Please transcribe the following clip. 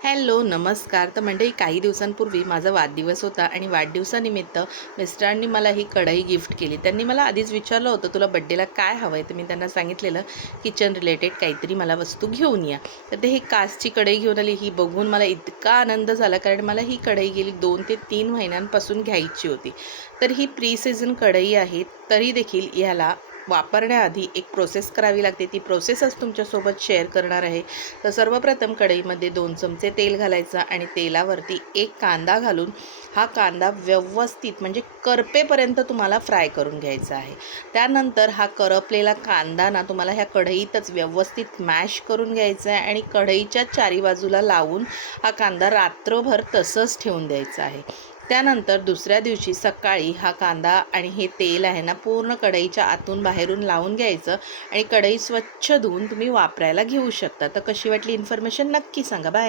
Hello नमस्कार. तर मंडळी काही दिवसांपूर्वी माझा वाढदिवस होता आणि वाढदिवसानिमित्त मिस्टरांनी मला ही कढई गिफ्ट केली. त्यांनी मला आधीच विचारलं होतं तुला बड्डेला काय हवं आहे तर मी त्यांना सांगितलेलं किचन रिलेटेड काहीतरी मला वस्तू घेऊन या. तर ते ही कासची कढई घेऊन आली. ही बघून मला इतका आनंद झाला कारण मला ही कढई गेली दोन ते तीन महिन्यांपासून घ्यायची होती. तर ही प्री सीझन कढई आहे तरी देखील ह्याला वापरण्याआधी एक प्रोसेस करावी लागते. ती प्रोसेसच तुमच्यासोबत शेअर करणार आहे. तर सर्वप्रथम कढईमध्ये दोन चमचे तेल घालायचं आणि तेलावरती एक कांदा घालून हा कांदा व्यवस्थित म्हणजे करपेपर्यंत तुम्हाला फ्राय करून घ्यायचा आहे. त्यानंतर हा करपलेला कांदा ना तुम्हाला ह्या कढईतच व्यवस्थित मॅश करून घ्यायचा आहे आणि कढईच्या चारी बाजूला लावून हा कांदा रात्रभर तसंच ठेवून द्यायचा आहे. त्यानंतर दुसऱ्या दिवशी सकाळी हा कांदा आणि हे तेल आहे ना पूर्ण कढईच्या आतून बाहेरून लावून घ्यायचं आणि कढई स्वच्छ धुवून तुम्ही वापरायला घेऊ शकता. तर कशी वाटली इन्फॉर्मेशन नक्की सांगा. बाय